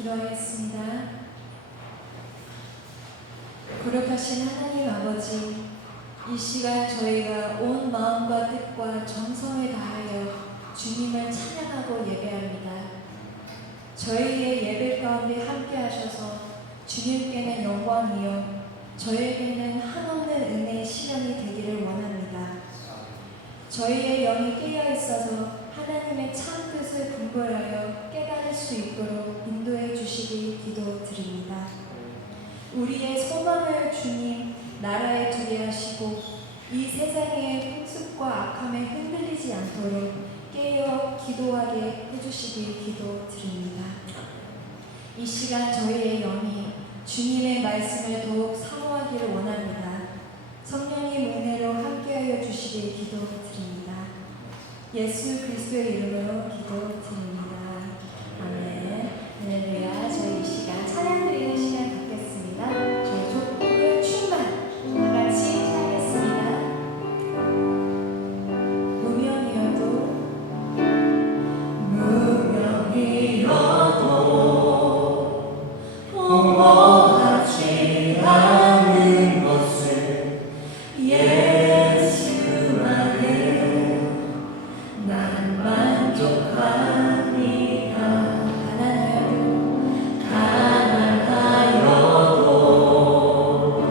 기도하겠습니다. 거룩하신 하나님 아버지, 이 시간 저희가 온 마음과 뜻과 정성을 다하여 주님을 찬양하고 예배합니다. 저희의 예배 가운데 함께 하셔서 주님께는 영광이요 저에게는 한없는 은혜의 시간이 되기를 원합니다. 저희의 영이 깨어 있어서 하나님의 참 뜻을 분별하여 깨달을 수 있도록 인도해 주시기 기도드립니다. 우리의 소망을 주님 나라에 두게 하시고 이 세상의 풍습과 악함에 흔들리지 않도록 깨어 기도하게 해주시기 기도드립니다. 이 시간 저희의 영이 주님의 말씀을 더욱 사모하기를 원합니다. 성령님 은혜로 함께하여 주시기 기도드립니다. 예수 그리스도의 이름으로 기도드립니다. 아멘. 할렐루야. 저희 이 시간 찬양 드리는 시간 갖겠습니다. 저희 족복을 충만 다 같이 찬양했습니다. 무명이어도 공허하지 않은 것을 예수 안에 난 만족합니다. 가난하여도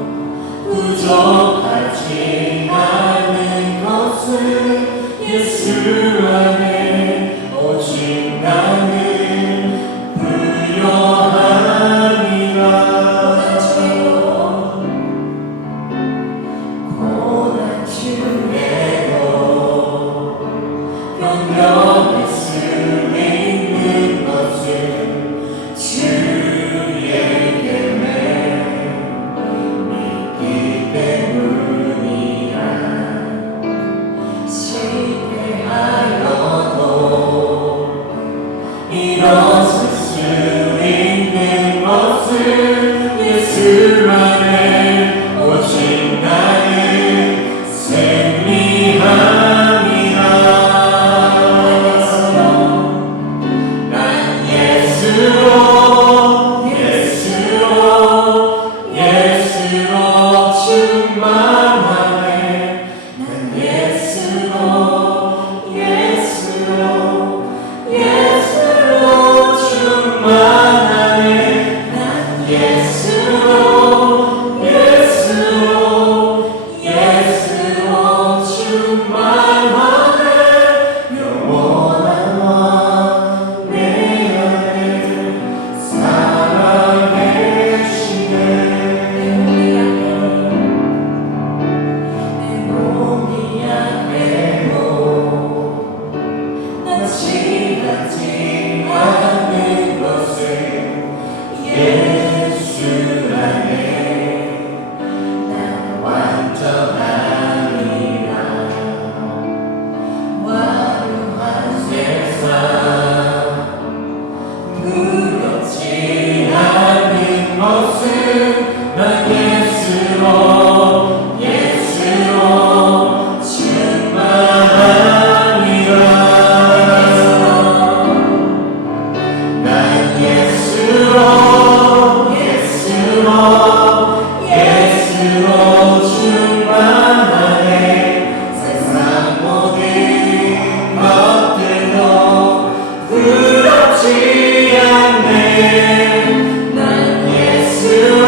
부족하지 않은 것을 예수 안에 오직 나는 부요함이라. 고난 중에도 변명할 수 있는 것은 주에게 믿기 때문이야. 실패하여도 일어설 수 있는 것은 예수 안에 오직 나는 승리함이라. 난 예수로 충만하네. 난 예수로 충만하네. 난 예수로 충만하네. 영원한 왕 내 안에 살아계시네. 내 몸이 약해도 난 지나지 않는 것을 예수 안에 난 완전하리라. 화려한 세상 두렵지 않는 것은 난 예수로 충만하리라. 난 예수로 충만하네. 세상 모든 것들도 부럽지 않네. 난 예수로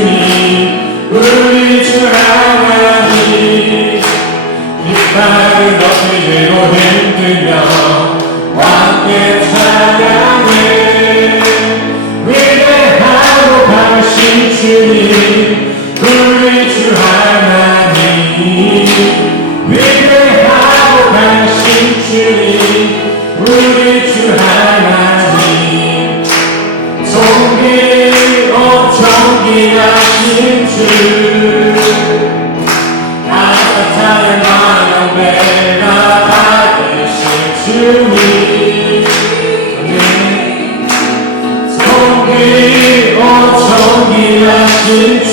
주님 우리 주 하나님 깃발을 엎드리고 흔들며 함께 찬양해 위대하고 강하신 주님 우리 주 하나님 위대하고 강하신 주님 우리 주 하나님 존귀하신 주 아사타의 마음에나 받으신 주님 존귀하신 주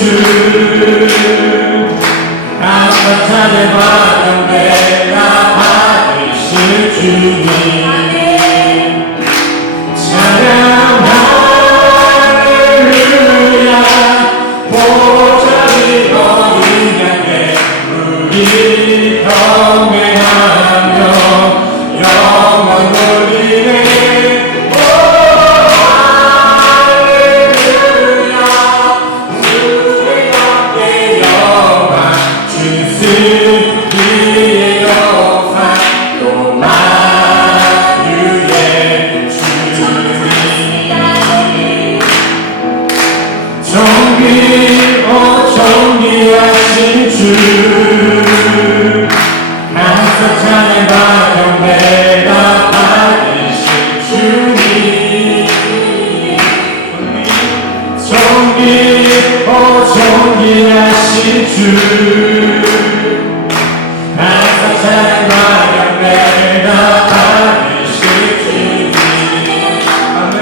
아사타의 마음에나 받으신 주님 존귀하신 주 아사찬의 바람에다 받으신 주님 존귀하신 주 아사찬의 바람에다 받으신 주님 아멘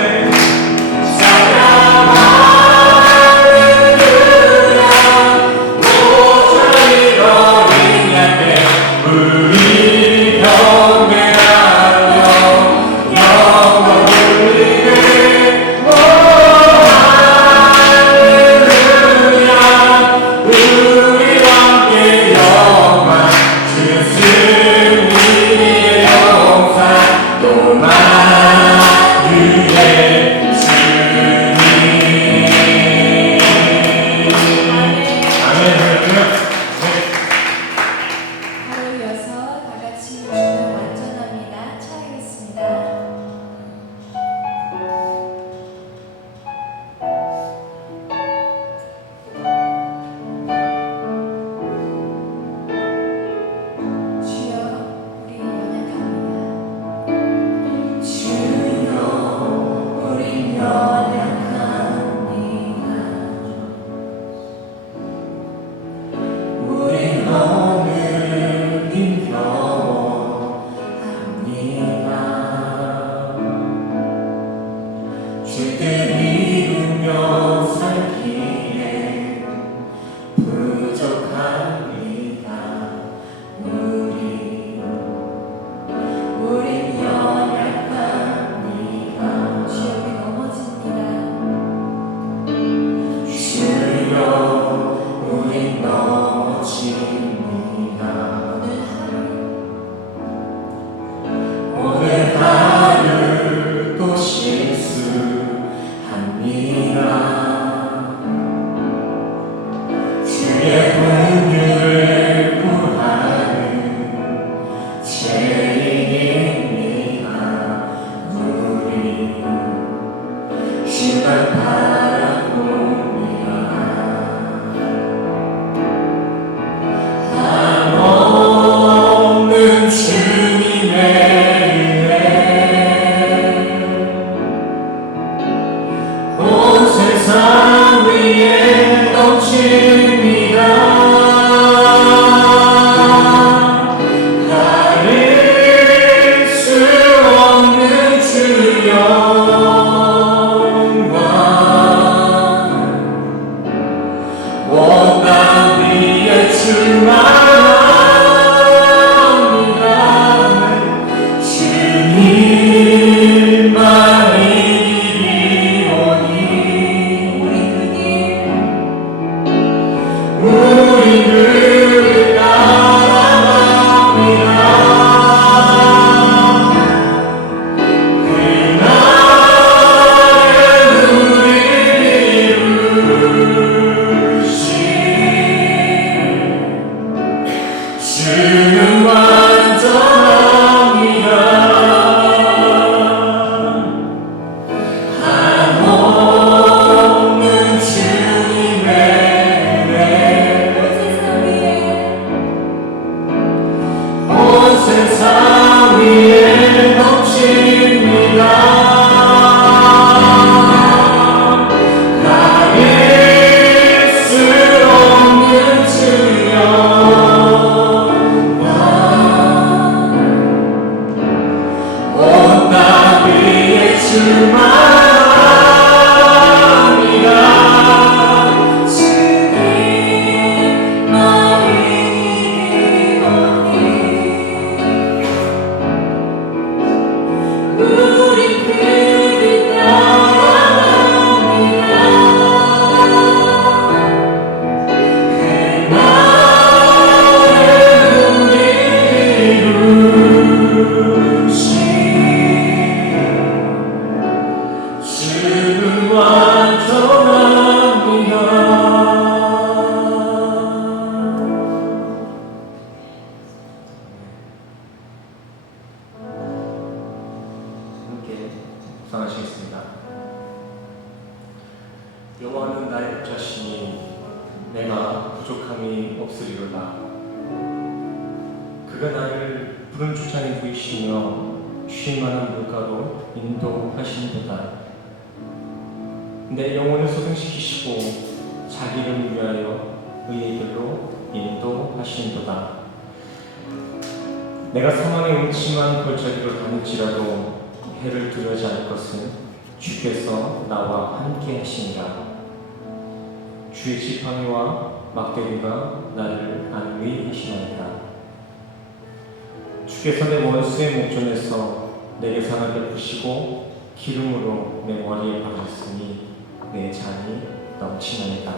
부족함이 없으리로다. 그가 나를 푸른 초장에 부이시며 쉴 만한 물가로 인도하시는도다. 내 영혼을 소생시키시고 자기 이름을 위하여 의의 길로 인도하시는도다. 내가 사망의 음침한 골짜기로 다닐지라도 해를 두려워하지 않을 것은 주께서 나와 함께 하시니라. 주의 지팡이와 막대기가 나를 안위하시나이다. 주께서 내 원수의 목전에서 내게 상을 베푸시고 기름으로 내 머리에 바르셨으니 내 잔이 넘치나이다.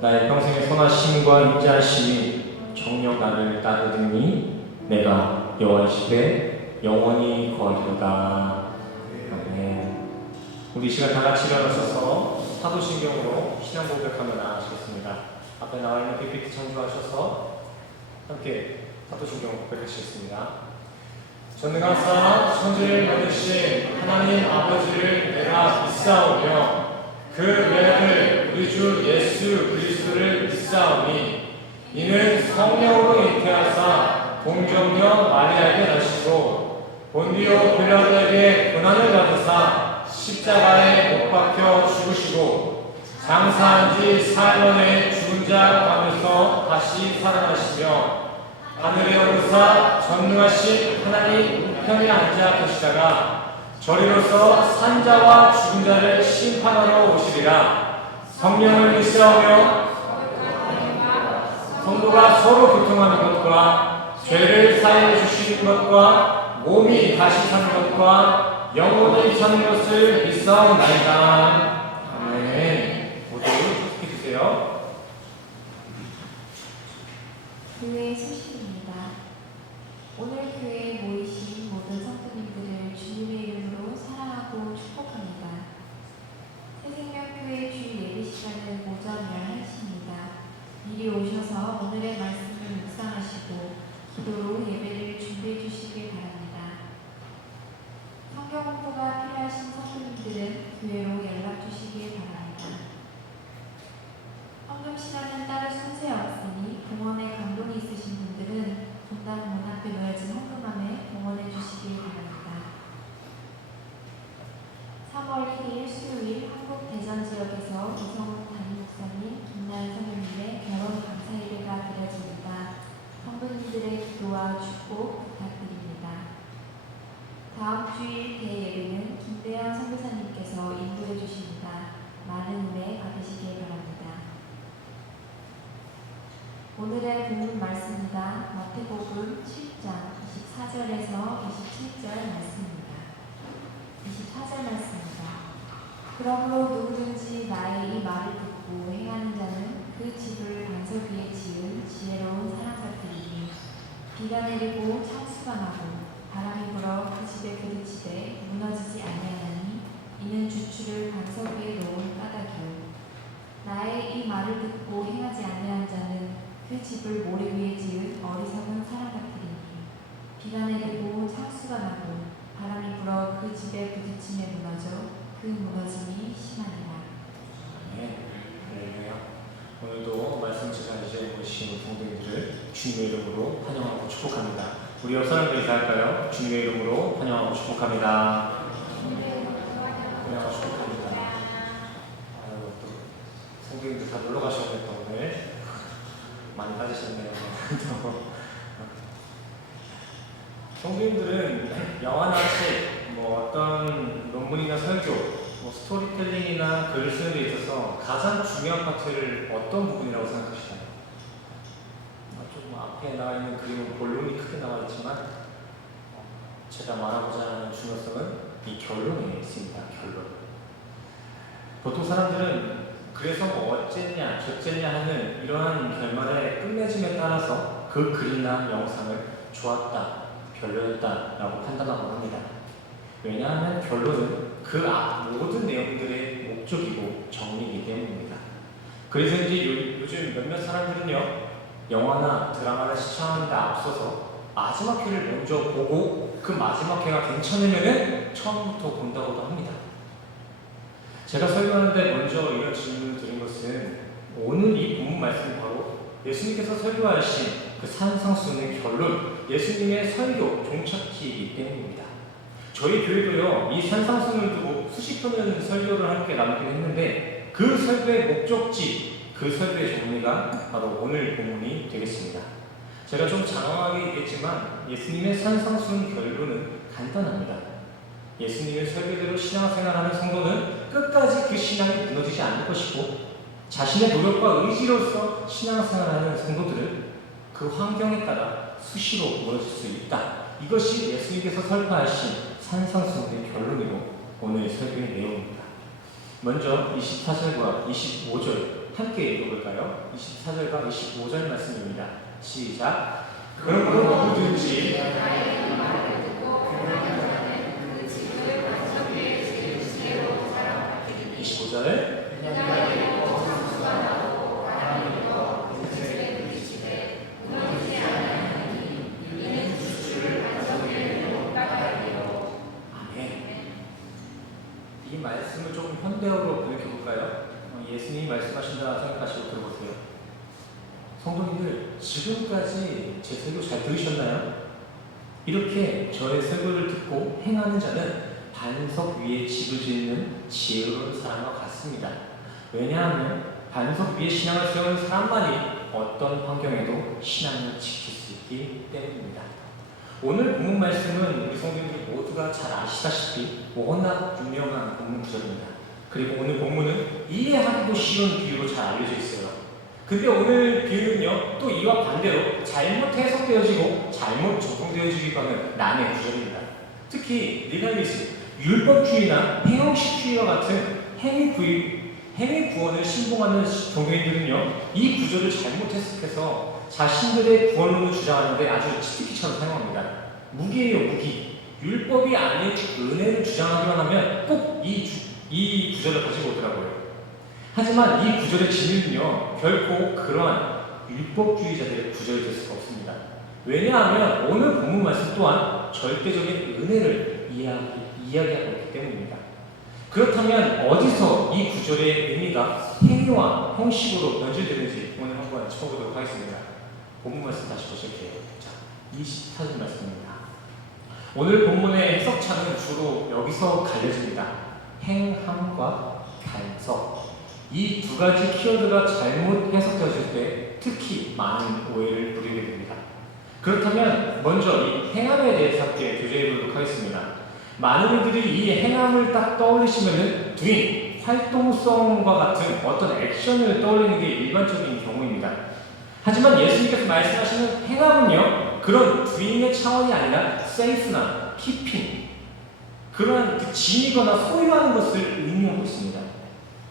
나의 평생의 선하심과 인자하심이 정녕 나를 따르더니 내가 여호와의 집에 영원히 거하리로다. 아멘. 우리 이 시간 다 같이 일어나셔서 사도신경으로 신앙 고백하며 나아가시겠습니다. 앞에 나와 있는 PPT 참조하셔서 함께 사도신경 고백하시겠습니다. 전능하사 천지를 만드신 하나님 아버지를 내가 믿사오며 그 외아들 우리 주 예수 그리스도를 믿사오니 이는 성령으로 잉태하사 동정녀 마리아에게 나시고 본디오 빌라도에게 고난을 받으사 십자가에 못 박혀 죽으시고 장사한 지 4년에 죽은 자 가운데서 다시 살아나시며 하늘에 오르사 전능하신 하나님 우편에 앉아 계시다가 저리로서 산자와 죽은 자를 심판하러 오시리라. 성령을 믿사오며 성도가 서로 교통하는 것과 죄를 사해 주시는 것과 몸이 다시 사는 것과 영혼이 사는 것을 믿사오나이다. 아멘. 모두 축복해 주세요. 교회의 소식입니다. 오늘 교회에 모이신 모든 성도님들을 주님의 이름으로 사랑하고 축복합니다. 새생명교회 주 예배 시간은 오전 11시입니다. 미리 오셔서 오늘의 말씀을 묵상하시고 기도로 예배를 준비해 주시길 바랍니다. 성경 공부가 필요하신 성도님들은 교회로 연락 주시길 바랍니다. 헌금 시간은 따로 순서에 없으니 봉헌에 감동이 있으신 분들은 분당 문 앞에 놓여진 헌금함에 봉헌해 주시기 바랍니다. 3월 1일 수요일 한국 대전 지역에서 이성훈 담임 목사님, 김나연 선생님의 결혼 감사 예배가 드려집니다. 성도님들의 기도와 축복 부탁드립니다. 다음 주일 대예배는 김대현 선교사님께서 인도해 주십니다. 많은 은혜 받으시기 바랍니다. 오늘의 본문 말씀입니다. 마태복음 7장 24절에서 27절 말씀입니다. 24절 말씀입니다. 그러므로 누구든지 나의 이 말을 듣고 행하는 자는 그 집을 반석 위에 지은 지혜로운 사람 같으니 비가 내리고 창수가 나고 바람이 불어 그 집에 부딪히되 무너지지 아니하나니 이는 주추를 반석 위에 놓은 까닭이요 나의 이 말을 듣고 행하지 아니한 자는 그 집을 모래 위에 지은 어리석은 사람 같으니 비가 내리고 창수가 나고 바람이 불어 그 집에 부딪힘에 무너져 그 무너짐이 심하니라. 네, 할렐루야. 오늘도 말씀 제자리에 모이신 성도님들을 주님의 이름으로 환영하고 축복합니다. 우리 옆 사람들 인사할까요? 주님의 이름으로 환영하고 축복합니다. 환영하고 축복합니다. 아유, 또 성도님들 다 놀러 가셔야겠다 오늘. 많이 빠지셨네요. 성도님들은 영화나 책, 어떤 논문이나 설교, 스토리텔링이나 글을 쓰는 데 있어서 가장 중요한 파트를 어떤 부분이라고 생각하시나요? 좀 앞에 나와 있는 그림은 본론이 크게 나와 있지만 제가 말하고자 하는 중요성은 이 결론에 있습니다. 결론. 보통 사람들은 그래서 어쨌냐 저쨌냐 하는 이러한 결말의 끝맺음에 따라서 그 글이나 영상을 좋았다, 별로였다 라고 판단하고 합니다. 왜냐하면 결론은 그 모든 내용들의 목적이고 정리이기 때문입니다. 그래서 이제 요즘 몇몇 사람들은요, 영화나 드라마를 시청하는 데 앞서서 마지막 회를 먼저 보고 그 마지막 회가 괜찮으면 처음부터 본다고도 합니다. 제가 설명하는데 먼저 이런 질문을 드린 것은 오늘 이 본문 말씀은 바로 예수님께서 설교하신 그 산상수훈의 결론, 예수님의 설교 종착지이기 때문입니다. 저희 교회도요, 이 산상수훈을 두고 수십 번을 설교를 함께 나누긴 했는데 그 설교의 목적지, 그 설교의 정리가 바로 오늘 본문이 되겠습니다. 제가 좀 장황하게 얘기했지만 예수님의 산상수훈 결론은 간단합니다. 예수님의 설교대로 신앙생활하는 성도는 끝까지 그 신앙이 무너지지 않을 것이고 자신의 노력과 의지로서 신앙생활하는 성도들은 그 환경에 따라 수시로 무너질 수 있다. 이것이 예수님께서 설파하신 산상수훈의 결론으로 오늘 설교의 내용입니다. 먼저 24절과 25절 함께 읽어볼까요? 24절과 25절 말씀입니다. 시작. 그러므로 누구든지 25절 이 말씀을 조금 현대어로 번역해볼까요? 예수님이 말씀하신다 생각하시고 들어보세요. 성도님들, 지금까지 제 설교 잘 들으셨나요? 이렇게 저의 설교를 듣고 행하는 자는 반석 위에 집을 짓는 지혜로운 사람과 같습니다. 왜냐하면 반석 위에 신앙을 세우는 사람만이 어떤 환경에도 신앙을 지킬 수 있기 때문입니다. 오늘 본문 말씀은 우리 성도님들 모두가 잘 아시다시피 워낙 유명한 본문 구절입니다. 그리고 오늘 본문은 이해하기도 쉬운 비유로 잘 알려져 있어요. 근데 오늘 비유는요, 또 이와 반대로 잘못 해석되어지고 잘못 적용되어지기도 하는 난해 구절입니다. 특히 리갈리즘, 율법주의나 행형식주의와 같은 행위 구원을 신봉하는 종교인들은요, 이 구절을 잘못 해석해서 자신들의 구원론을 주장하는데 아주 치트키처럼 사용합니다. 무기예요, 무기. 율법이 아닌 은혜를 주장하기만 하면 꼭 이 구절을 가지고 오더라고요. 하지만 이 구절의 진리는요, 결코 그러한 율법주의자들의 구절이 될 수가 없습니다. 왜냐하면 오늘 본문 말씀 또한 절대적인 은혜를 이야기하고 있기 때문입니다. 그렇다면 어디서 이 구절의 의미가 행위와 형식으로 변질되는지 오늘 한번 짚어보도록 하겠습니다. 본문 말씀 다시 보실게요. 자, 24절 말씀입니다. 오늘 본문의 해석차는 주로 여기서 갈려집니다. 행함과 반석. 이 두 가지 키워드가 잘못 해석되었을 때 특히 많은 오해를 부리게 됩니다. 그렇다면 먼저 이 행함에 대해서 함께 교제해 보도록 하겠습니다. 많은 이들이 이 행함을 딱 떠올리시면은 doing, 활동성과 같은 어떤 액션을 떠올리는 게 일반적인 경우입니다. 하지만 예수님께서 말씀하시는 행함은요, 그런 doing의 차원이 아니라 safe나 keeping, 그러한 그 지니거나 소유하는 것을 의미하고 있습니다.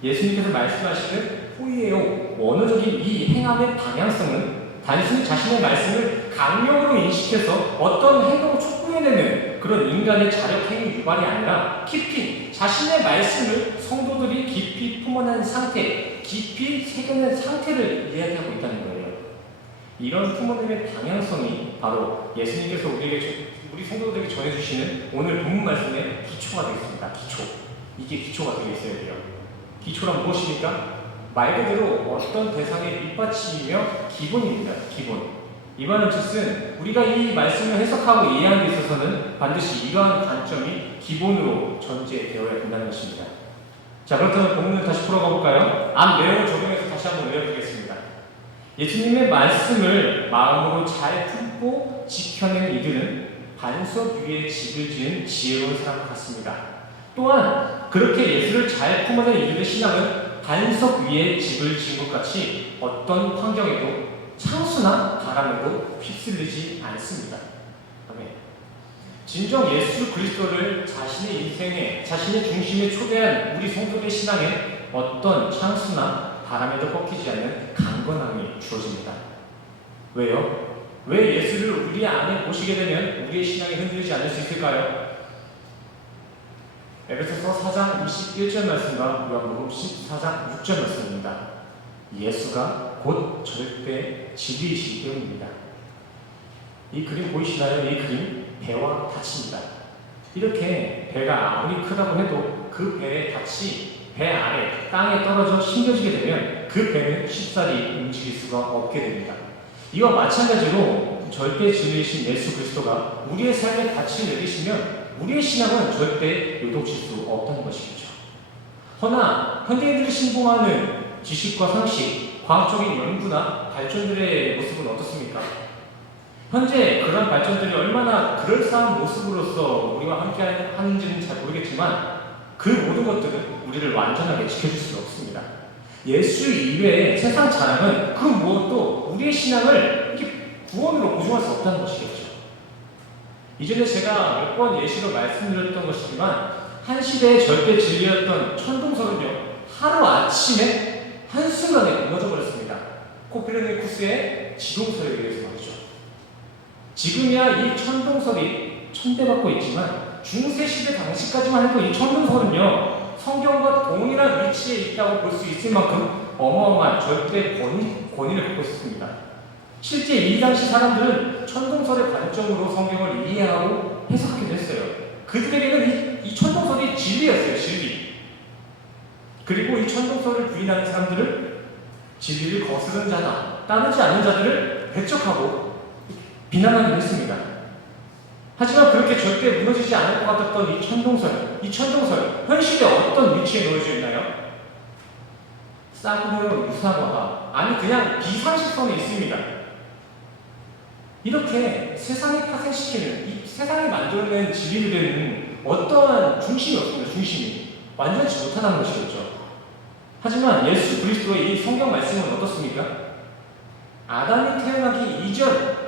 예수님께서 말씀하시는 호이에요, 원어적인 이 행함의 방향성은 단순히 자신의 말씀을 강령으로 인식해서 어떤 행동을 촉구해내는 그런 인간의 자력 행위 유발이 아니라 깊이 자신의 말씀을 성도들이 깊이 품어낸 상태, 깊이 새겨낸 상태를 이야기하고 있다는 거예요. 이런 품어냄의 방향성이 바로 예수님께서 우리 성도들에게 전해주시는 오늘 본문 말씀의 기초가 되겠습니다. 기초. 이게 기초가 되어 있어야 돼요. 기초란 무엇입니까? 말 그대로 어떤 대상의 밑받침이며 기본입니다. 기본. 이 말은 즉슨 우리가 이 말씀을 해석하고 이해하는 데 있어서는 반드시 이러한 관점이 기본으로 전제되어야 된다는 것입니다. 자, 그렇다면 본문을 다시 풀어가 볼까요? 앞 내용을 적용해서 다시 한번 외워드리겠습니다. 예수님의 말씀을 마음으로 잘 품고 지켜낸 이들은 반석 위에 집을 지은 지혜로운 사람 같습니다. 또한 그렇게 예수를 잘 품어낸 이들의 신앙은 반석 위에 집을 지은 것 같이 어떤 환경에도 창수나 바람에도 휩쓸리지 않습니다. 아멘. 진정 예수 그리스도를 자신의 인생에, 자신의 중심에 초대한 우리 성도의 신앙에 어떤 창수나 바람에도 꺾이지 않는 강건함이 주어집니다. 왜요? 왜 예수를 우리 안에 모시게 되면 우리의 신앙이 흔들리지 않을 수 있을까요? 에베소서 4장 21절 말씀과 요한복음 14장 6절 말씀입니다. 예수가 곧 절대 진리이시기 때문입니다. 이 그림 보이시나요? 이 그림 배와 닻입니다. 이렇게 배가 아무리 크다고 해도 그 배의 닻이 배 아래 땅에 떨어져 심겨지게 되면 그 배는 쉽사리 움직일 수가 없게 됩니다. 이와 마찬가지로 절대 진리이신 예수 그리스도가 우리의 삶에 닻을 내리시면 우리의 신앙은 절대 요동칠 수 없다는 것이겠죠. 허나 현대인들이 신봉하는 지식과 상식, 과학적인 연구나 발전들의 모습은 어떻습니까? 현재 그런 발전들이 얼마나 그럴싸한 모습으로서 우리와 함께 하는지는 잘 모르겠지만 그 모든 것들은 우리를 완전하게 지켜줄 수 없습니다. 예수 이외의 세상 자랑은 그 무엇도 우리의 신앙을 이렇게 구원으로 보증할 수 없다는 것이겠죠. 이전에 제가 몇 번 예시로 말씀드렸던 것이지만 한 시대의 절대 진리였던 천동설은요, 하루아침에 한순간에 무너져 버렸습니다. 코페르니쿠스의 지동설에 의해서 말이죠. 지금이야 이 천동설이 천대받고 있지만 중세시대 당시까지만 해도 이 천동설은요, 성경과 동일한 위치에 있다고 볼 수 있을 만큼 어마어마한 절대 권위를 갖고 있었습니다. 실제 이 당시 사람들은 천동설의 관점으로 성경을 이해하고 해석하기도 했어요. 그들에게는 이 천동설이 진리였어요, 진리. 그리고 이 천동설을 부인하는 사람들은 진리를 거스르는 자다, 따르지 않는 자들을 배척하고 비난하기도 했습니다. 하지만 그렇게 절대 무너지지 않을 것 같았던 이 천동설, 현 시대 어떤 위치에 놓여져 있나요? 싸구려 유사과가, 아니 그냥 비상식선에 있습니다. 이렇게 세상이 파생시키는, 이 세상이 만들어낸 진리들에는 어떠한 중심이 없습니다. 중심이 완전치 못하다는 것이겠죠. 하지만 예수 그리스도의 이 성경 말씀은 어떻습니까? 아담이 태어나기 이전,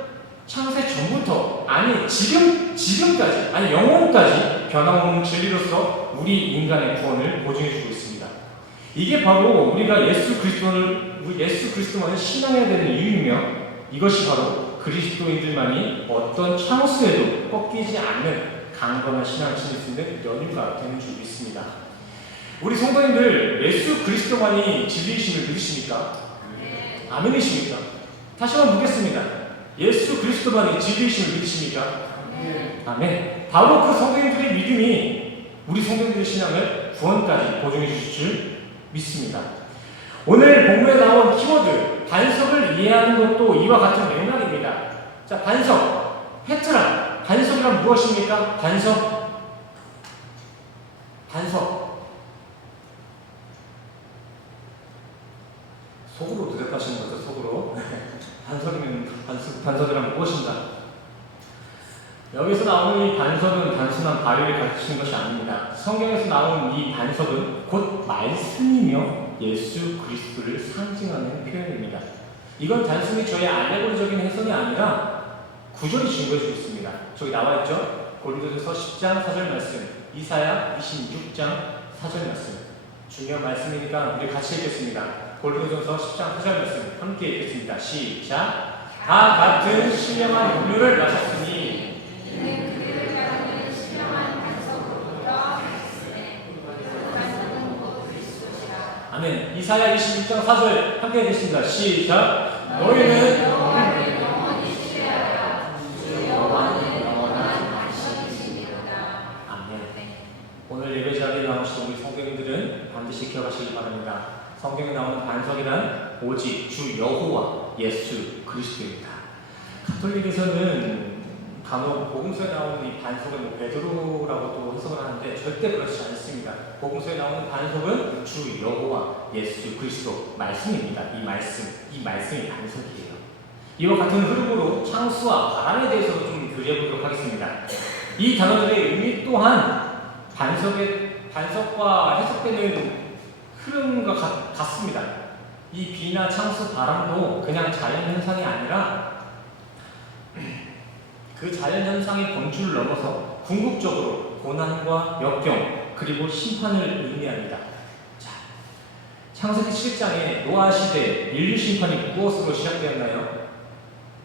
창세 전부터, 아니 지금까지, 아니 영원까지 변함없는 진리로서 우리 인간의 구원을 보증해주고 있습니다. 이게 바로 우리가 예수 그리스도만을 신앙해야 되는 이유이며, 이것이 바로 그리스도인들만이 어떤 창수에도 꺾이지 않는 강건한 신앙을 지닐 수 있는 연유가 되는 줄 믿습니다. 우리 성도님들, 예수 그리스도만이 진리이심을 믿으십니까? 아멘이십니까? 다시 한번 묻겠습니다. 예수 그리스도만이 진리이심을 믿으십니까? 아멘. 바로 그 성도님들의 믿음이 우리 성도님들의 신앙을 구원까지 보증해 주실 줄 믿습니다. 오늘 본문에 나온 키워드 반석을 이해하는 것도 이와 같은 맥락입니다. 자, 반석, 페트라. 반석이란 무엇입니까? 반석. 속으로 대답하시는 거죠, 속으로. 반석이란 무엇인가? 여기서 나오는 이 반석은 단순한 바위를 가르치는 것이 아닙니다. 성경에서 나온 이 반석은 곧 말씀이며 예수 그리스도를 상징하는 표현입니다. 이건 단순히 저의 알레고리적인 해석이 아니라 구절이 증거해주고 있습니다. 저기 나와있죠? 고린도전서 10장 4절 말씀, 이사야 26장 4절 말씀. 중요한 말씀이니까 우리 같이 읽겠습니다. 고린도전서 10장 4절 말씀 함께 읽겠습니다. 시작. 다 같은 신령한 물류를 마셨으니 아멘. 이사야 26장 4절 함께 읽겠습니다. 시작. 너희는 영원히 신뢰하라. 여호와는 영원한 당신이시니라. 아멘. 오늘 예배 자리에 나오신 우리 성도님들은 반드시 기억하시기 바랍니다. 성경에 나오는 반석이란 오직 주 여호와 예수 그리스도입니다. 가톨릭에서는 간혹 복음서에 나오는 이 반석은 베드로라고도 해석을 하는데 절대 그렇지 않습니다. 복음서에 나오는 반석은 주 여호와 예수 그리스도 말씀입니다. 이 말씀이 반석이에요. 이와 같은 흐름으로 창수와 바람에 대해서도 좀 교제해보도록 하겠습니다. 이 단어들의 의미 또한 반석과 해석되는 흐름과 같습니다. 이 비나 창수, 바람도 그냥 자연현상이 아니라 그 자연현상의 범주를 넘어서 궁극적으로 고난과 역경 그리고 심판을 의미합니다. 자, 창세기 7장에 노아 시대 인류 심판이 무엇으로 시작되었나요?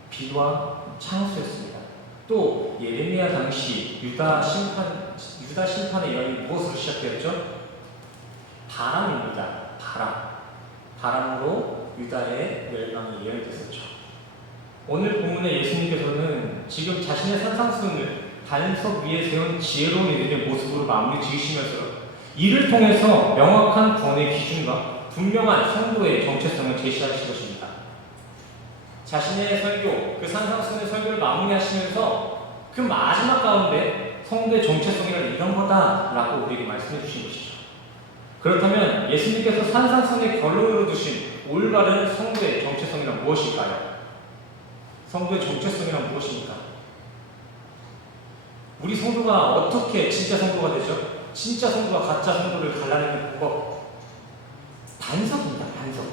비와 창수였습니다. 또 예레미야 당시 유다 심판의 예언이 무엇으로 시작되었죠? 바람입니다. 바람으로 유다의 멸망이 예언됐었죠. 오늘 본문의 예수님께서는 지금 자신의 산상수훈을 반석 위에 세운 지혜로운 이들의 모습으로 마무리 지으시면서 이를 통해서 명확한 구원의 기준과 분명한 성도의 정체성을 제시하신 것입니다. 자신의 설교, 그 산상순의 설교를 마무리하시면서 그 마지막 가운데 성도의 정체성이란 이런 거다라고 우리에게 말씀해 주신 것이죠. 그렇다면 예수님께서 산상순의 결론으로 두신 올바른 성도의 정체성이란 무엇일까요? 성도의 정체성이란 무엇입니까? 우리 성도가 어떻게 진짜 성도가 되죠? 진짜 성도와 가짜 성도를 갈라내는 방법, 반석입니다. 반석.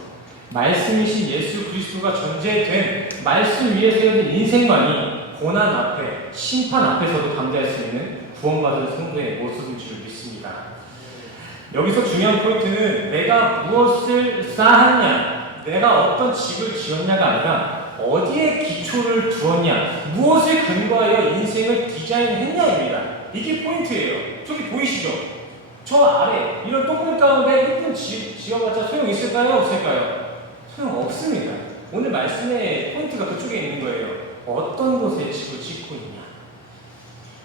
말씀이신 예수 그리스도가 전제된 말씀 위에 세워진 인생만이 고난 앞에, 심판 앞에서도 감당할 수 있는 구원받은 성도의 모습인 줄 믿습니다. 여기서 중요한 포인트는 내가 무엇을 쌓았냐, 내가 어떤 집을 지었냐가 아니라 어디에 기초를 두었냐, 무엇을 근거하여 인생을 디자인했냐입니다. 이게 포인트예요. 저기 보이시죠? 저 아래 이런 똥물 가운데 예쁜 집 지어봤자 소용 있을까요? 없을까요? 소용 없습니다. 오늘 말씀의 포인트가 그쪽에 있는 거예요. 어떤 곳에 집을 짓고 있냐.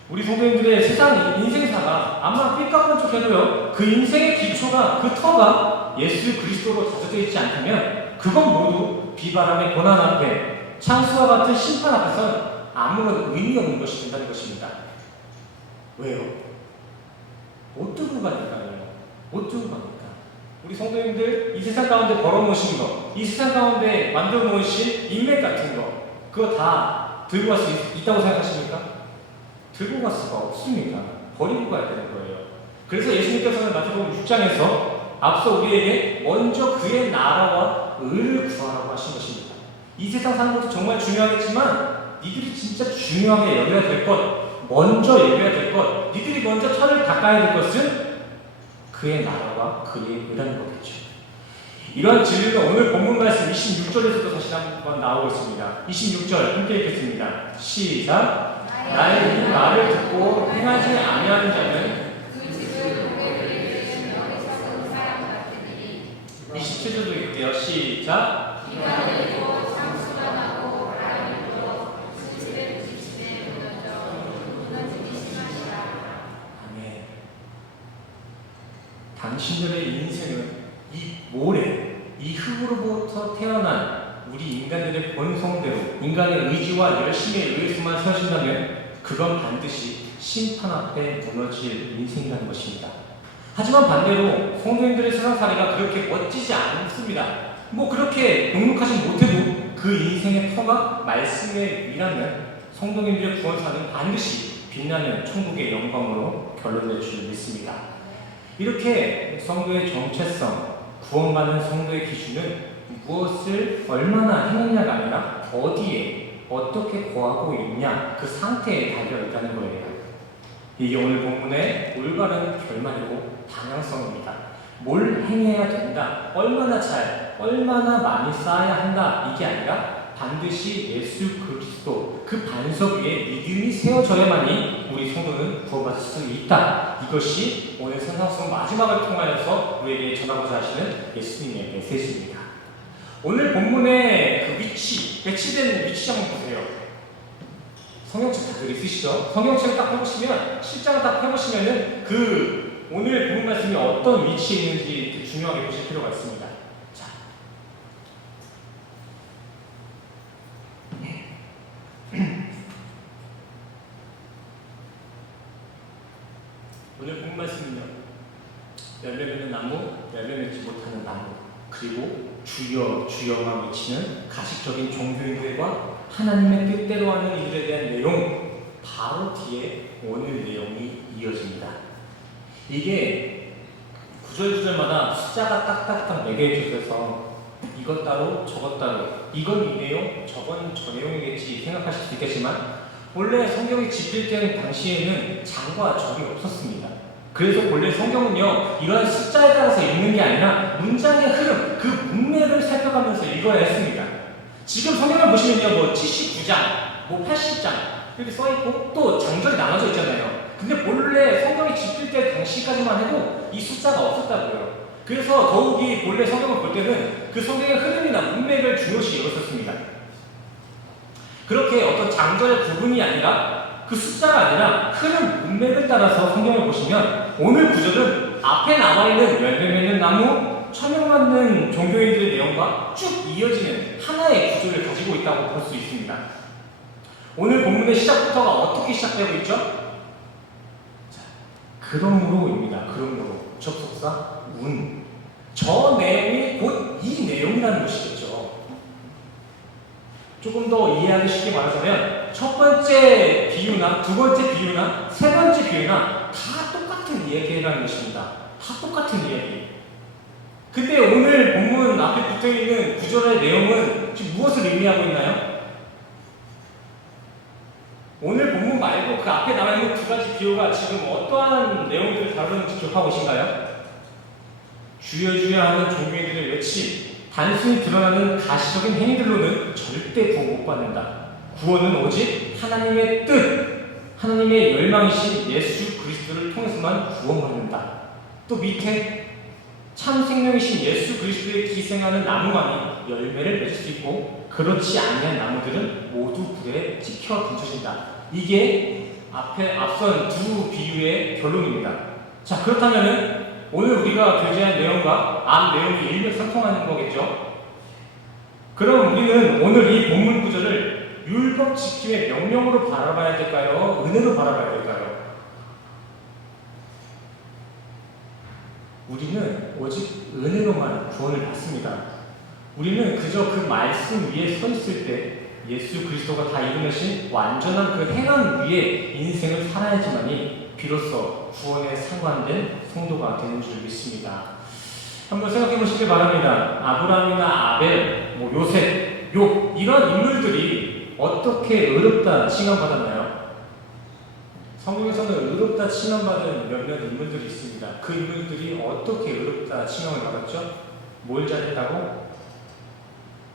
우리 성도님들의 세상 인생사가 아마 삐까뻔쩍해도요, 그 인생의 기초가, 그 터가 예수 그리스도로 다져져 있지 않다면 그건 모두 비바람의 고난 앞에, 창수와 같은 심판 앞에서는 아무런 의미 없는 것이 된다는 것입니다. 왜요? 못 두고 가니까요. 못 두고 가니까. 우리 성도님들 이 세상 가운데 벌어놓으신 거, 이 세상 가운데 만들어 놓으신 인맥 같은 거, 그거 다 들고 갈 수 있다고 생각하십니까? 들고 갈 수가 없습니다. 버리고 가야 되는 거예요. 그래서 예수님께서는 마태복음 6장에서 앞서 우리에게 먼저 그의 나라와 의를 구하라고 하신 것입니다. 이 세상 사는 것도 정말 중요하겠지만 니들이 진짜 중요하게 여겨야 될 것, 먼저 여겨야 될 것, 니들이 먼저 털을 닦아야 될 것은 그의 나라와 그의 의라는 거겠죠. 이러한 진리는 오늘 본문 말씀 26절에서도 다시 한번 나오고 있습니다. 26절 함께 읽겠습니다. 시작. 나의 이 말을 듣고 행하지 아니하는 자는 27절도 읽게요. 시작. 아멘. 당신들의 인생은 이 모래, 이 흙으로부터 태어난 우리 인간들의 본성대로 인간의 의지와 열심에 의해서만 세워진다면 그건 반드시 심판 앞에 무너질 인생이라는 것입니다. 하지만 반대로 성도님들의 세상살이가 그렇게 멋지지 않습니다. 뭐 그렇게 넉넉하지 못해도 그 인생의 터가 말씀에 일하는 성도님들의 구원사는 반드시 빛나는 천국의 영광으로 결론낼 줄 믿습니다. 이렇게 성도의 정체성, 구원받는 성도의 기준은 무엇을 얼마나 행했냐가 아니라 어디에 어떻게 거하고 있냐 그 상태에 달려 있다는 거예요. 이게 오늘 본문의 올바른 결말이고 방향성입니다. 뭘 행해야 된다, 얼마나 잘, 얼마나 많이 쌓아야 한다 이게 아니라 반드시 예수 그리스도 그 반석 위에 믿음이 세워져야만이 우리 성도는 구원받을 수 있다. 이것이 오늘 산상수훈 마지막을 통하여서 우리에게 전하고자 하시는 예수님의 메시지입니다. 오늘 본문의 그 위치, 배치된 위치 한번 보세요. 성경책 다들 있으시죠? 성경책을 딱 펴보시면, 실장을 딱 펴보시면은 그 오늘 본문 말씀이 어떤 위치에 있는지 중요하게 보실 필요가 있습니다. 자, 오늘 본문 말씀은요, 열매 맺는 나무, 열매 맺지 못하는 나무, 그리고 주여만 외치는 가식적인 종교인들과 하나님의 뜻대로 하는 이들에 대한 내용, 바로 뒤에 오늘 내용이 이어집니다. 이게 구절마다 숫자가 딱딱딱 매겨져서 이것 따로 저것 따로, 이건 이 내용, 저건 저 내용이겠지 생각하실 수 있겠지만 원래 성경이 집필된 당시에는 장과 절이 없었습니다. 그래서 본래 성경은요, 이러한 숫자에 따라서 읽는 게 아니라 문장의 흐름, 그 문맥을 살펴가면서 읽어야 했습니다. 지금 성경을 보시면요, 뭐 79장, 뭐 80장 이렇게 써있고 또 장절이 나눠져 있잖아요. 근데 본래 성경이 집필될 당시까지만 해도 이 숫자가 없었다고요. 그래서 더욱이 본래 성경을 볼 때는 그 성경의 흐름이나 문맥을 중요시 여겼었습니다. 그렇게 어떤 장절의 부분이 아니라 그 숫자가 아니라 흐름, 문맥을 따라서 성경을 보시면 오늘 구절은 앞에 나와있는 열매 맺는 나무, 천명받는 종교인들의 내용과 쭉 이어지는 하나의 구조를 가지고 있다고 볼 수 있습니다. 오늘 본문의 시작부터가 어떻게 시작되고 있죠? 자, 그러므로입니다. 그러므로 접속사 운. 저 내용이 곧 이 내용이라는 것이겠죠. 조금 더 이해하기 쉽게 말하자면 첫 번째 비유나 두 번째 비유나 세 번째 비유나 다 똑같은 이야기라는 것입니다. 다 똑같은 이야기. 근데 오늘 본문 앞에 붙어있는 구절의 내용은 지금 무엇을 의미하고 있나요? 오늘 본문 말고 그 앞에 남아있는 두 가지 비유가 지금 어떠한 내용들을 다루는지 기억하고 계신가요? 주여 주여 하는 종교인들의 외침, 단순히 드러나는 가시적인 행위들로는 절대 구원 못 받는다. 구원은 오직 하나님의 뜻, 하나님의 열망이신 예수 그리스도를 통해서만 구원받는다. 또 밑에 참 생명이신 예수 그리스도의 기생하는 나무만이 열매를 맺을 수 있고 그렇지 아니한 나무들은 모두 불에 찍혀 던져진다. 이게 앞선 두 비유의 결론입니다. 자, 그렇다면은 오늘 우리가 교제한 내용과 앞 내용이 일맥상통하는 거겠죠? 그럼 우리는 오늘 이 본문 구절을 율법 지킴의 명령으로 바라봐야 될까요? 은혜로 바라봐야 될까요? 우리는 오직 은혜로만 구원을 받습니다. 우리는 그저 그 말씀 위에 서 있을 때 예수 그리스도가 다 이루신 완전한 그 행함 위에 인생을 살아야지만이 비로소 구원에 상관된 성도가 되는 줄 믿습니다. 한번 생각해 보시기 바랍니다. 아브라함이나 아벨, 요셉, 욥 이런 인물들이 어떻게 의롭다 칭함받았나요? 성경에서는 의롭다 칭함받은 몇몇 인물들이 있습니다. 그 인물들이 어떻게 의롭다 칭함을 받았죠? 뭘 잘했다고?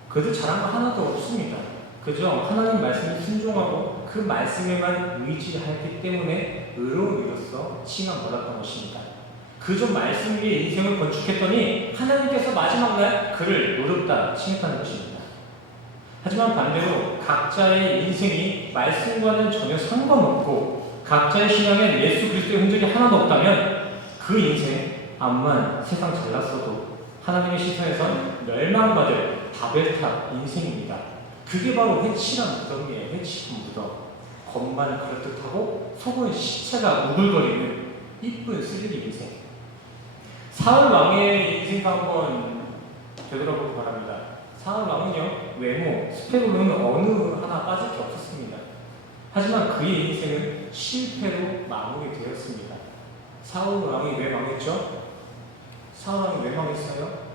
그들 잘한 거 하나도 없습니다. 그저 하나님 말씀에 순종하고 그 말씀에만 의지하였기 때문에 의로운 이로서 칭함받았던 것입니다. 그저 말씀 위에 인생을 건축했더니 하나님께서 마지막 날 그를 의롭다 칭했다는 것입니다. 하지만 반대로 각자의 인생이 말씀과는 전혀 상관없고 각자의 신앙에 예수 그리스도의 흔적이 하나도 없다면 그 인생 암만 세상 잘났어도 하나님의 시선에선 멸망받을 바벨탑 인생입니다. 그게 바로 회칠한 무덤이에요. 회칠한 무덤. 겉만 그럴듯하고 속은 시체가 우글거리는 이쁜 스릴 인생. 사울 왕의 인생도 한번 되돌아보기 바랍니다. 사울 왕은요, 외모, 스펙으로는 어느 하나 빠질 게 없었습니다. 하지만 그의 인생은 실패로 마무리되었습니다. 사울 왕이 왜 망했죠? 사울 왕이 왜 망했어요?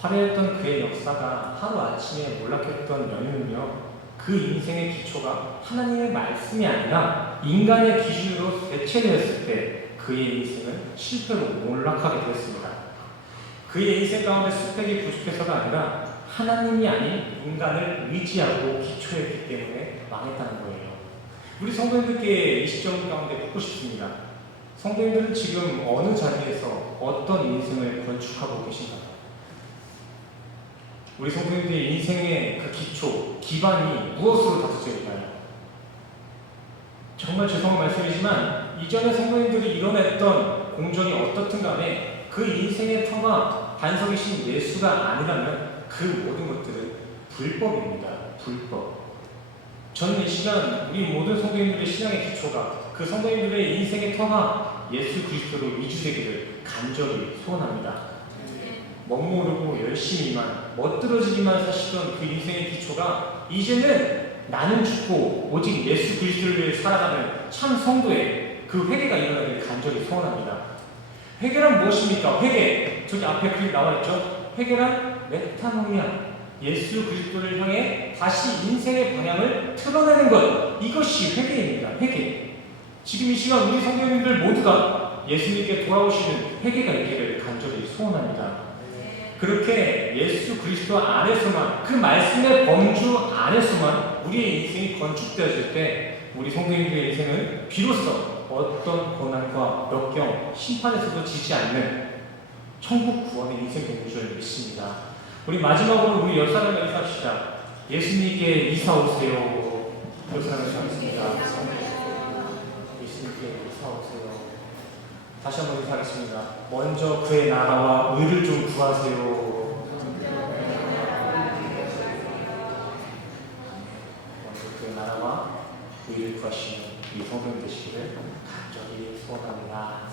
화려했던 그의 역사가 하루아침에 몰락했던 연유는요, 그 인생의 기초가 하나님의 말씀이 아니라 인간의 기준으로 대체되었을 때 그의 인생은 실패로 몰락하게 되었습니다. 그의 인생 가운데 스펙이 부족해서가 아니라 하나님이 아닌 인간을 의지하고 기초했기 때문에 망했다는 거예요. 우리 성도님들께 이 시점 가운데 묻고 싶습니다. 성도님들은 지금 어느 자리에서 어떤 인생을 건축하고 계신가요? 우리 성도님들의 인생의 그 기초, 기반이 무엇으로 다져져 있나요? 정말 죄송한 말씀이지만 이전에 성도님들이 이뤄냈던 공정이 어떻든 간에 그 인생의 터가 반석이신 예수가 아니라면 그 모든 것들은 불법입니다. 불법. 저는 이 시간 우리 모든 성도님들의 신앙의 기초가 그 성도님들의 인생의 터가 예수 그리스도로 위주되기를 간절히 소원합니다. 멋모르고 열심히만 멋들어지기만 사시던 그 인생의 기초가 이제는 나는 죽고 오직 예수 그리스도를 위해 살아가는 참 성도의 그 회개가 일어나기를 간절히 소원합니다. 회개란 무엇입니까? 회개, 저기 앞에 글 나와있죠? 회개란 메타노이아, 예수 그리스도를 향해 다시 인생의 방향을 틀어내는 것, 이것이 회개입니다. 회개. 지금 이 시간 우리 성도님들 모두가 예수님께 돌아오시는 회개가 있기를 간절히 소원합니다. 그렇게 예수 그리스도 안에서만, 그 말씀의 범주 안에서만 우리의 인생이 건축되어질 때 우리 성도님들의 인생은 비로소 어떤 고난과 역경, 심판에서도 지지 않는 천국 구원의 인생이 되는 줄 믿습니다. 우리 마지막으로 우리 옆사람과 인사합시다. 예수님께 이사오세요. 옆사람과 인사하겠습니다. 예수님께 이사오세요. 다시 한번 인사하겠습니다. 먼저 그의 나라와 의를 좀 구하세요. 먼저 그의 나라와 의를 구하시는 이 성경 되시기를 간절히 소원합니다.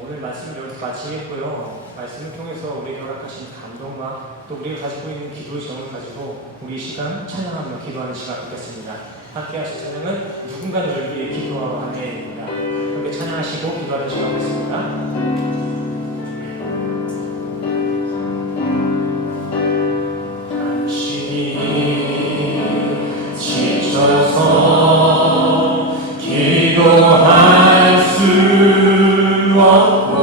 오늘 말씀을 여기서 마치겠고요. 말씀을 통해서 우리에게 허락하신 감동과 또 우리가 가지고 있는 기도의 정을 가지고 우리 이 시간 찬양하며 기도하는 시간 갖겠습니다. 함께 하실 찬양은 누군가 널 위해 기도하러 함께입니다. 함께 찬양하시고 기도하는 시간 갖겠습니다. 기도할 수 없고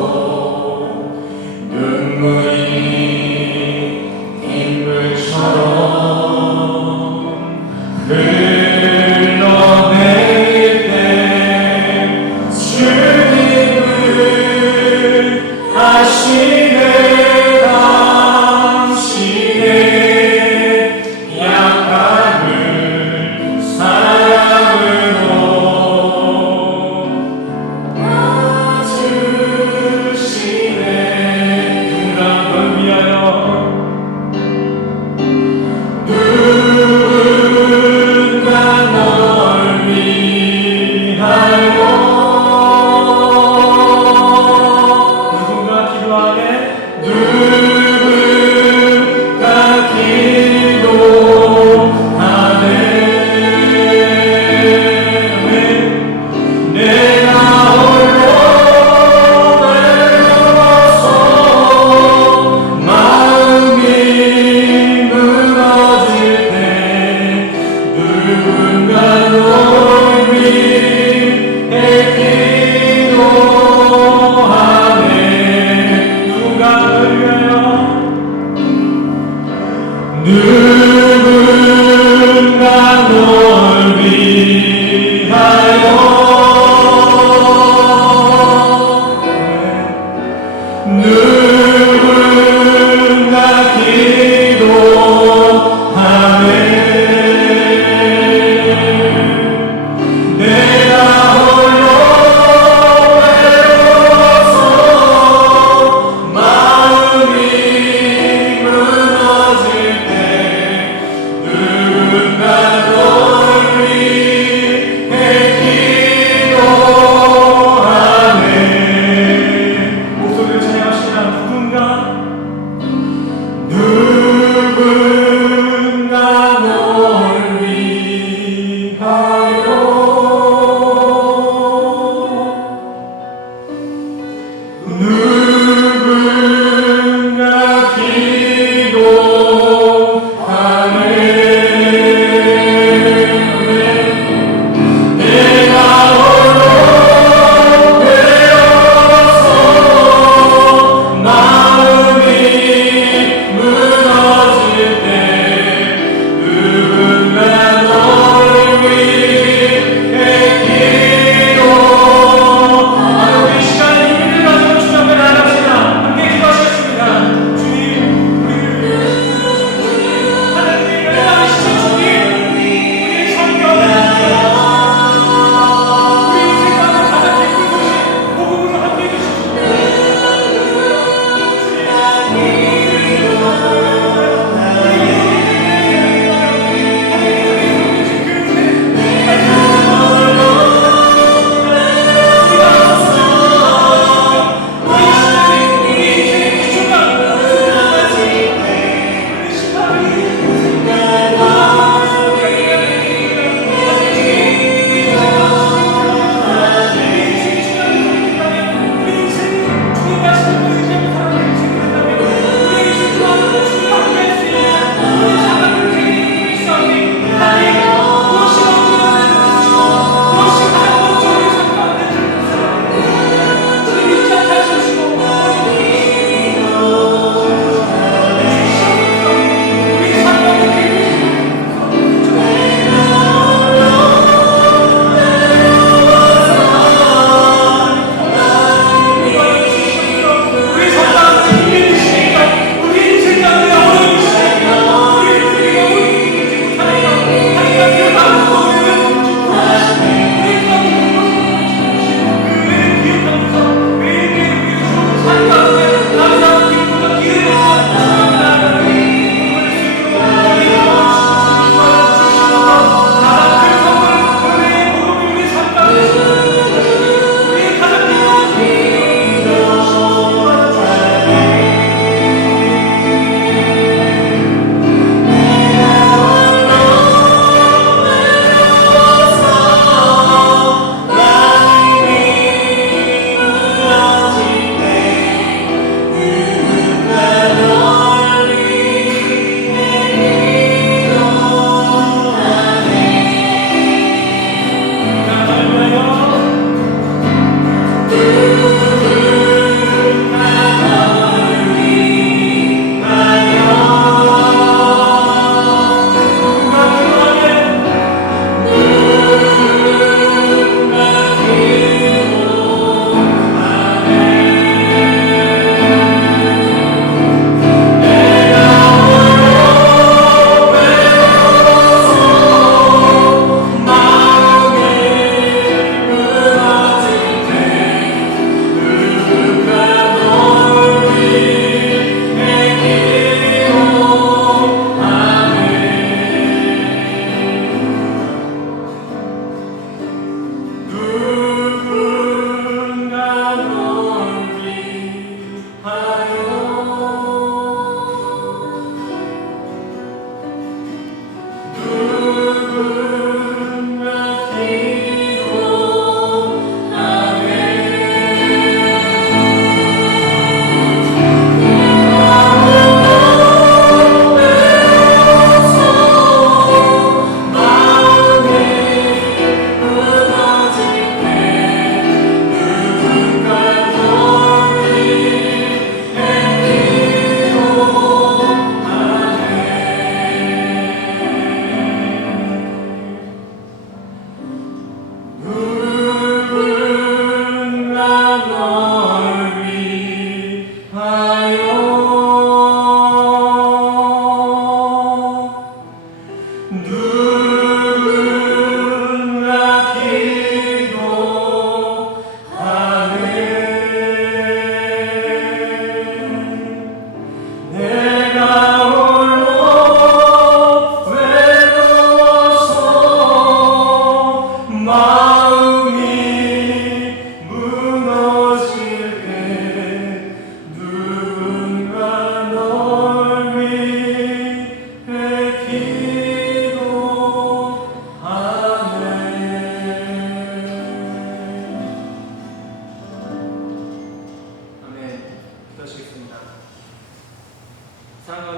눈물이 빗물처럼 흘러내릴 때 주님은 아시네 당신의 약함을 사랑으로 누군가 널 위하여 누군가 기도하네 내가 홀로 외로워서 마음이 무너질 때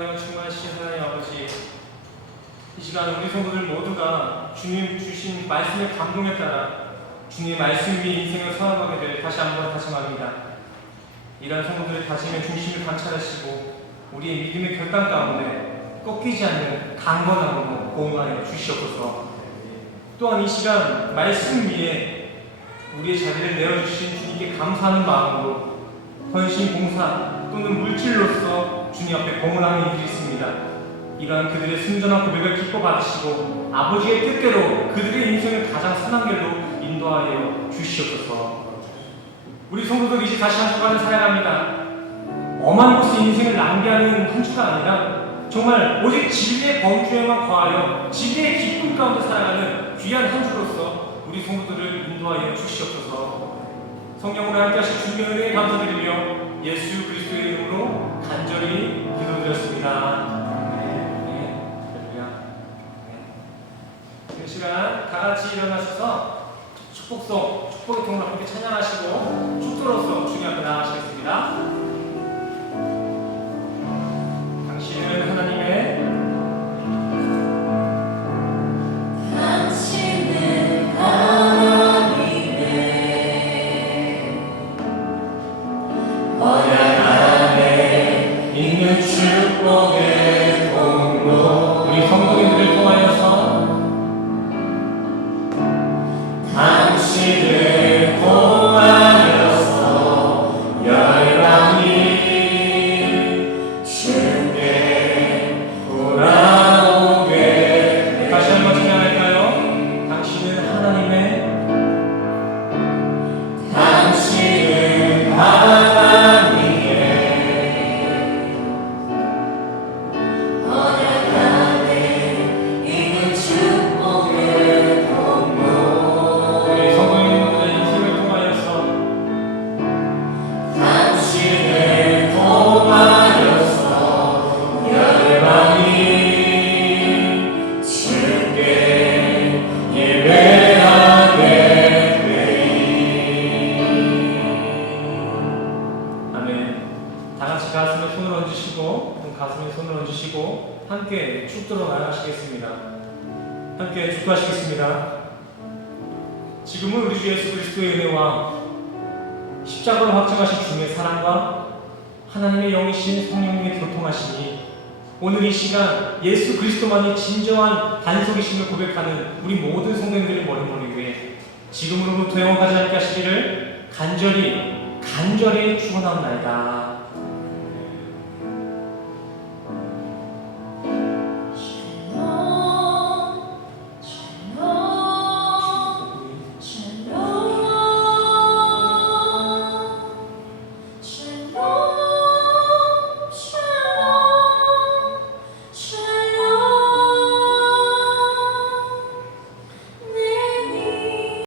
사랑하여 충만하신 하나님 아버지, 이 시간 우리 성도들 모두가 주님 주신 말씀의 감동에 따라 주님의 말씀 위에 인생을 살아가게 될 다시 한번 다짐합니다. 이러한 성도들의 다짐의 중심을 관찰하시고 우리의 믿음의 결단 가운데 꺾이지 않는 강건함으로 보응하여 주시옵소서. 또한 이 시간 말씀 위에 우리의 자리를 내어주신 주님께 감사하는 마음으로 헌신 봉사 또는 물질로서 주님 앞에 봉헌하는 이들이 있습니다. 이러한 그들의 순전한 고백을 기뻐 받으시고 아버지의 뜻대로 그들의 인생을 가장 선한 길로 인도하여 주시옵소서. 우리 성도들 이제 다시 한 주간을 사랑합니다. 엄한 곳에 인생을 낭비하는 한 주가 아니라 정말 오직 진리의 범주에만 거하여 진리의 기쁨 가운데 살아가는 귀한 한 주로서 우리 성도들을 인도하여 주시옵소서. 성령으로 함께 하신 주님의 은혜에 감사드리며 예수 그리스도의 이름으로 간절히 기도드렸습니다. 이 시간 다 같이 일어나셔서 축복송, 축복의 통으로 함께 찬양하시고 축도로서 주님 앞에 나아가시겠습니다. 당신은 하나님의 언약 안에 있는 축복의 통로. 우리 성도님들을 통하여서 당신을 통하여서 열방이 주께 돌아오게. 다시 한번 찬양할까요? 당신은 하나님의 당신은 하나님의 언약 안에 있는 축복의 통로. 우리 성도님들의 인생을 통하여서 당신을 통하여서 열방이 주께 예배하게 되리. 아멘. 다 같이 가슴에 손을 얹으시고 가슴에 손을 얹으시고 함께 축도로 나아가시겠습니다. 함께 축도하시겠습니다. 지금은 우리 주 예수 그리스도의 은혜와 십자가로 확증하신 주님의 사랑과 하나님의 영이신 성령님의 교통하시니 오늘 이 시간 예수 그리스도만이 진정한 반석이심을 고백하는 우리 모든 성도님들의 머리 위에 지금으로부터 영원까지 함께 하시기를 간절히 축원하옵나이다.